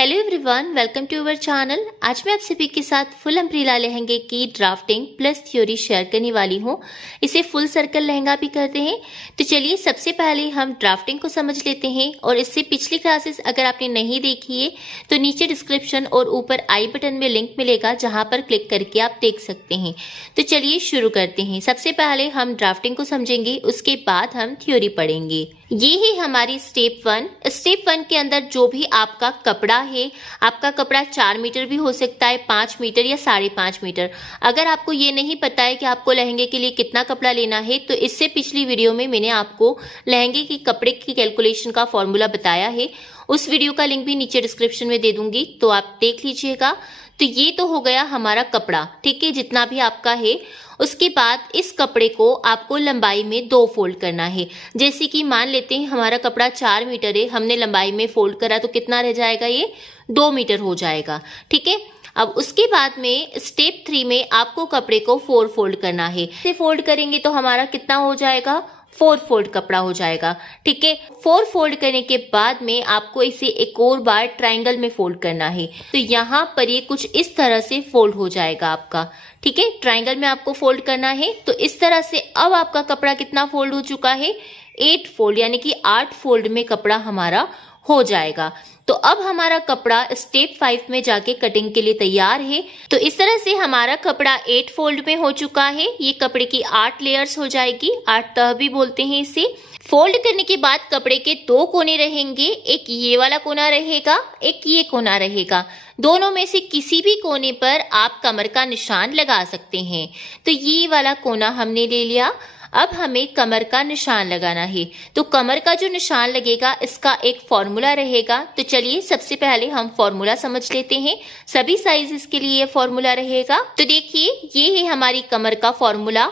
Hello everyone, welcome to our channel. आज मैं आप सभी के साथ फुल अम्ब्रेला लहंगे की ड्राफ्टिंग प्लस थ्योरी शेयर करने वाली हूँ। इसे फुल सर्कल लहंगा भी कहते हैं। तो चलिए सबसे पहले हम ड्राफ्टिंग को समझ लेते हैं। और इससे पिछली क्लासेस अगर आपने नहीं देखी है तो नीचे डिस्क्रिप्शन और ऊपर आई बटन में लिंक मिलेगा, जहाँ पर क्लिक करके आप देख सकते हैं। तो चलिए शुरू करते हैं। सबसे पहले हम ड्राफ्टिंग को समझेंगे, उसके बाद हम थ्योरी पढ़ेंगे। ये है हमारी स्टेप 1। स्टेप 1 के अंदर जो भी आपका कपड़ा है, आपका कपड़ा 4 मीटर भी हो सकता है, 5 मीटर या 5.5 मीटर। अगर आपको ये नहीं पता है कि आपको लहंगे के लिए कितना कपड़ा लेना है, तो इससे पिछली वीडियो में मैंने आपको लहंगे के कपड़े की कैलकुलेशन का फॉर्मूला बताया है। उस वीडियो का लिंक भी नीचे डिस्क्रिप्शन में दे दूंगी, तो आप देख लीजिएगा। तो ये तो हो गया हमारा कपड़ा, ठीक है, जितना भी आपका है। उसके बाद इस कपड़े को आपको लंबाई में 2 फोल्ड करना है। जैसे कि मान लेते हैं हमारा कपड़ा 4 मीटर है, हमने लंबाई में फोल्ड करा तो कितना रह जाएगा, ये 2 मीटर हो जाएगा, ठीक है। अब उसके बाद में स्टेप 3 में आपको कपड़े को 4 फोल्ड करना है। इसे फोल्ड करेंगे तो हमारा कितना हो जाएगा, 4 फोल्ड कपड़ा हो जाएगा, ठीक है। 4 फोल्ड करने के बाद में आपको इसे एक और बार ट्रायंगल में फोल्ड करना है। तो यहाँ पर ये कुछ इस तरह से फोल्ड हो जाएगा आपका, ठीक है। ट्रायंगल में आपको फोल्ड करना है। तो इस तरह से अब आपका कपड़ा कितना फोल्ड हो चुका है, 8 फोल्ड, यानी कि 8 फोल्ड में कपड़ा हमारा हो जाएगा। तो अब हमारा कपड़ा स्टेप 5 में जाके कटिंग के लिए तैयार है। तो इस तरह से हमारा कपड़ा 8 फोल्ड में हो चुका है। ये कपड़े की 8 लेयर्स हो जाएगी, 8 तह भी बोलते हैं इसे। फोल्ड करने के बाद कपड़े के 2 कोने रहेंगे, एक ये वाला कोना रहेगा, एक ये कोना रहेगा। दोनों में से किसी भी कोने पर आप कमर का निशान लगा सकते हैं। तो ये वाला कोना हमने ले लिया। अब हमें कमर का निशान लगाना है। तो कमर का जो निशान लगेगा, इसका एक फॉर्मूला रहेगा। तो चलिए सबसे पहले हम फॉर्मूला समझ लेते हैं। सभी साइजेस के लिए ये फॉर्मूला रहेगा। तो देखिए, ये है हमारी कमर का फॉर्मूला।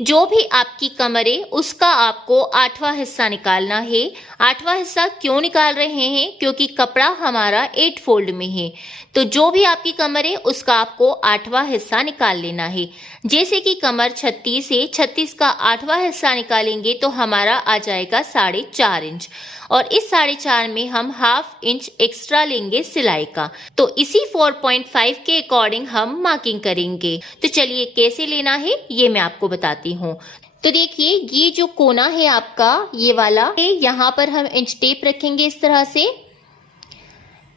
जो भी आपकी कमर है उसका आपको 8वां हिस्सा निकालना है। 8वां हिस्सा क्यों निकाल रहे हैं, क्योंकि कपड़ा हमारा 8 फोल्ड में है। तो जो भी आपकी कमर है उसका आपको 8वां हिस्सा निकाल लेना है। जैसे कि कमर 36 है, 36 का 8वां हिस्सा निकालेंगे तो हमारा आ जाएगा 4.5 इंच। और इस 4.5 में हम 1/2 इंच एक्स्ट्रा लेंगे सिलाई का। तो इसी 4.5 के अकॉर्डिंग हम मार्किंग करेंगे। तो चलिए कैसे लेना है ये मैं आपको बताती हूँ। तो देखिए, ये जो कोना है आपका, ये वाला है, यहाँ पर हम इंच टेप रखेंगे इस तरह से।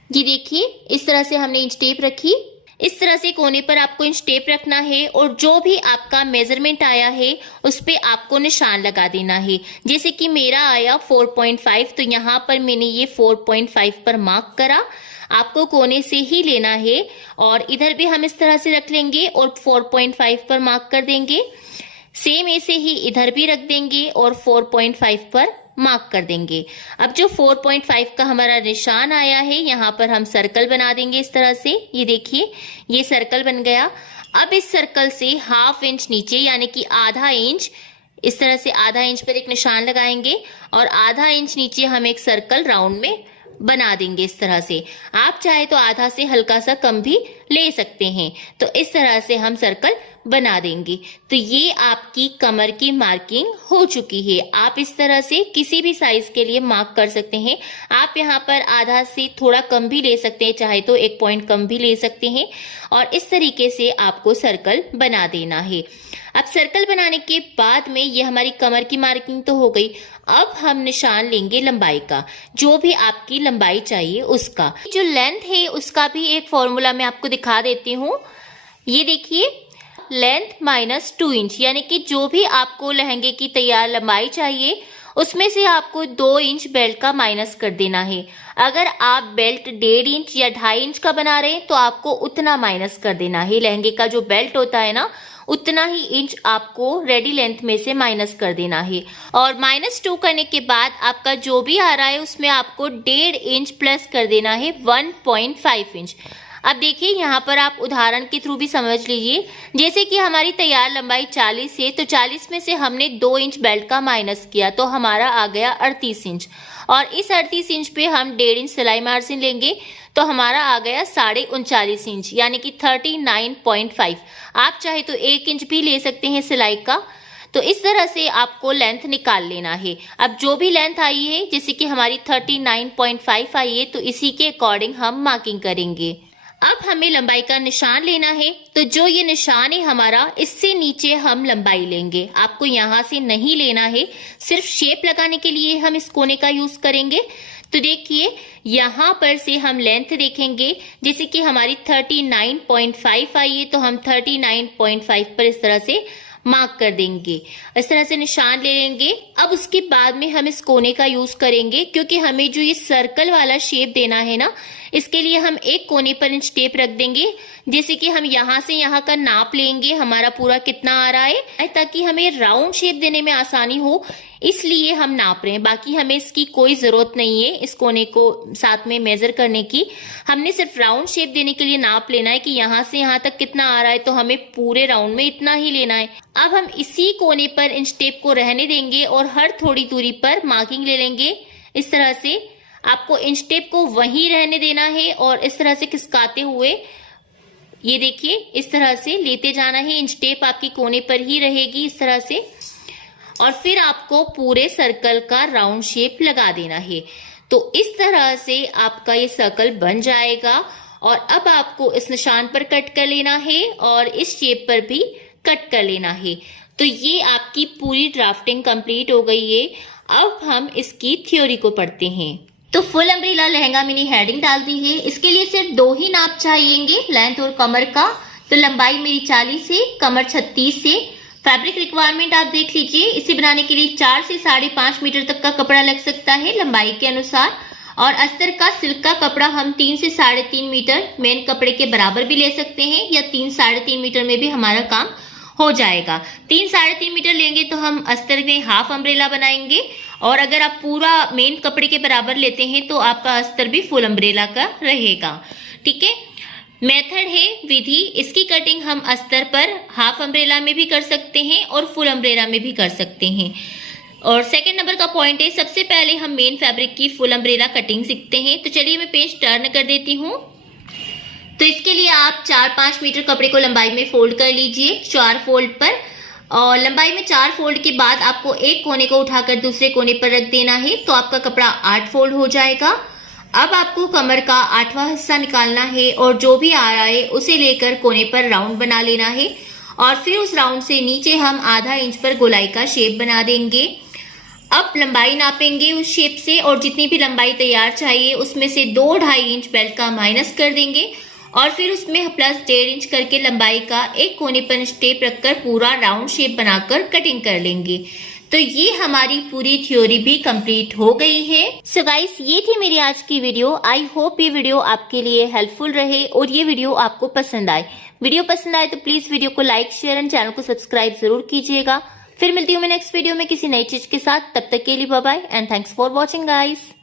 ये देखिए, इस तरह से हमने इंच टेप रखी। इस तरह से कोने पर आपको इंच टेप रखना है और जो भी आपका मेजरमेंट आया है उस पे आपको निशान लगा देना है। जैसे कि मेरा आया 4.5, तो यहाँ पर मैंने ये 4.5 पर मार्क करा। आपको कोने से ही लेना है और इधर भी हम इस तरह से रख लेंगे और 4.5 पर मार्क कर देंगे। सेम ऐसे ही इधर भी रख देंगे और 4.5 पर मार्क कर देंगे। अब जो 4.5 का हमारा निशान आया है, यहाँ पर हम सर्कल बना देंगे इस तरह से। ये देखिए, ये सर्कल बन गया। अब इस सर्कल से 1/2 इंच नीचे, यानी कि आधा इंच, इस तरह से आधा इंच पर एक निशान लगाएंगे और आधा इंच नीचे हम एक सर्कल राउंड में बना देंगे इस तरह से। आप चाहे तो आधा से हल्का सा कम भी ले सकते हैं। तो इस तरह से हम सर्कल बना देंगे। तो ये आपकी कमर की मार्किंग हो चुकी है। आप इस तरह से किसी भी साइज के लिए मार्क कर सकते हैं। आप यहाँ पर आधा से थोड़ा कम भी ले सकते हैं, चाहे तो 1 पॉइंट कम भी ले सकते हैं। और इस तरीके से आपको सर्कल बना देना है। अब सर्कल बनाने के बाद में ये हमारी कमर की मार्किंग तो हो गई। अब हम निशान लेंगे लंबाई का, जो भी आपकी लंबाई चाहिए उसका। जो लेंथ है उसका भी एक फॉर्मूला मैं आपको दिखा देती हूँ। ये देखिए, लेंथ -2 इंच, यानी कि जो भी आपको लहंगे की तैयार लंबाई चाहिए उसमें से आपको 2 इंच बेल्ट का माइनस कर देना है। अगर आप बेल्ट 1.5 इंच या 2.5 इंच का बना रहे हैं तो आपको उतना माइनस कर देना है। लहंगे का जो बेल्ट होता है ना, उतना ही इंच आपको रेडी लेंथ में से माइनस कर देना है। और -2 करने के बाद आपका जो भी आ रहा है उसमें आपको 1.5 इंच प्लस कर देना है 1.5 इंच। अब देखिए, यहाँ पर आप उदाहरण के थ्रू भी समझ लीजिए। जैसे कि हमारी तैयार लंबाई 40 है, तो 40 में से हमने 2 इंच बेल्ट का माइनस किया तो हमारा आ गया 38 इंच। और इस 38 इंच पे हम 1.5 इंच सिलाई मार्जिन लेंगे तो हमारा आ गया 39.5 इंच, यानी कि 39.5। आप चाहे तो 1 इंच भी ले सकते हैं सिलाई का। तो इस तरह से आपको लेंथ निकाल लेना है। अब जो भी लेंथ आई है, जैसे कि हमारी 39.5 आई है, तो इसी के अकॉर्डिंग हम मार्किंग करेंगे। अब हमें लंबाई का निशान लेना है, तो जो ये निशान है हमारा, इससे नीचे हम लंबाई लेंगे। आपको यहाँ से नहीं लेना है, सिर्फ शेप लगाने के लिए हम इस कोने का यूज करेंगे। तो देखिए यहाँ पर से हम लेंथ देखेंगे, जैसे कि हमारी 39.5 आई है, तो हम 39.5 पर इस तरह से मार्क कर देंगे, इस तरह से निशान ले लेंगे। अब उसके बाद में हम इस कोने का यूज करेंगे, क्योंकि हमें जो ये सर्कल वाला शेप देना है ना, इसके लिए हम एक कोने पर इंच टेप रख देंगे। जैसे कि हम यहाँ से यहाँ का नाप लेंगे, हमारा पूरा कितना आ रहा है, ताकि हमें राउंड शेप देने में आसानी हो, इसलिए हम नाप रहे हैं। बाकी हमें इसकी कोई जरूरत नहीं है इस कोने को साथ में मेजर करने की। हमने सिर्फ राउंड शेप देने के लिए नाप लेना है कि यहाँ से यहाँ तक कितना आ रहा है, तो हमें पूरे राउंड में इतना ही लेना है। अब हम इसी कोने पर इंच टेप को रहने देंगे और हर थोड़ी दूरी पर मार्किंग ले लेंगे। इस तरह से आपको इंच टेप को वहीं रहने देना है और इस तरह से खिसकाते हुए, ये देखिए इस तरह से लेते जाना है। इंच टेप आपकी कोने पर ही रहेगी इस तरह से, और फिर आपको पूरे सर्कल का राउंड शेप लगा देना है। तो इस तरह से आपका ये सर्कल बन जाएगा। और अब आपको इस निशान पर कट कर लेना है और इस शेप पर भी कट कर लेना है। तो ये आपकी पूरी ड्राफ्टिंग कंप्लीट हो गई है। अब हम इसकी थ्योरी को पढ़ते हैं। तो फुल अम्ब्रेला लहंगा मैंने हेडिंग डाल दी है। इसके लिए सिर्फ 2 ही नाप चाहिएंगे, लेंथ और कमर का। तो लंबाई मेरी 40 है, कमर 36 से। फैब्रिक रिक्वायरमेंट आप देख लीजिए, इसे बनाने के लिए 4 से 5.5 मीटर तक का कपड़ा लग सकता है लंबाई के अनुसार। और अस्तर का सिल्क का कपड़ा हम 3 से 3.5 मीटर मेन कपड़े के बराबर भी ले सकते हैं, या 3-3.5 मीटर में भी हमारा काम हो जाएगा। 3-3.5 मीटर लेंगे तो हम अस्तर में हाफ अम्ब्रेला बनाएंगे, और अगर आप पूरा मेन कपड़े के बराबर लेते हैं तो आपका अस्तर भी फुल अम्ब्रेला का रहेगा। ठीक है, मेथड है, विधि, इसकी कटिंग हम अस्तर पर हाफ अम्ब्रेला में भी कर सकते हैं और फुल अम्ब्रेला में भी कर सकते हैं। और सेकंड नंबर का पॉइंट है, सबसे पहले हम मेन फैब्रिक की फुल अम्ब्रेला कटिंग सीखते हैं। तो चलिए मैं पेज टर्न कर देती हूँ। तो इसके लिए आप 4-5 मीटर कपड़े को लंबाई में फोल्ड कर लीजिए 4 फोल्ड पर, और लंबाई में 4 फोल्ड के बाद आपको एक कोने को उठाकर दूसरे कोने पर रख देना है, तो आपका कपड़ा 8 फोल्ड हो जाएगा। अब आपको कमर का 8वां हिस्सा निकालना है और जो भी आ रहा है उसे लेकर कोने पर राउंड बना लेना है, और फिर उस राउंड से नीचे हम आधा इंच पर गोलाई का शेप बना देंगे। अब लंबाई नापेंगे उस शेप से, और जितनी भी लंबाई तैयार चाहिए उसमें से 2-2.5 इंच बेल्ट का माइनस कर देंगे, और फिर उसमें प्लस 1.5 इंच करके लंबाई का एक कोने पर स्टेप रखकर पूरा राउंड शेप बनाकर कटिंग कर लेंगे। तो ये हमारी पूरी थ्योरी भी कंप्लीट हो गई है। सो गाइस, ये थी मेरी आज की वीडियो। आई होप ये वीडियो आपके लिए हेल्पफुल रहे और ये वीडियो आपको पसंद आए। वीडियो पसंद आए तो प्लीज वीडियो को लाइक, शेयर एंड चैनल को सब्सक्राइब जरूर कीजिएगा। फिर मिलती हूँ मैं नेक्स्ट वीडियो में किसी नई चीज के साथ। तब तक के लिए bye bye and thanks for watching guys.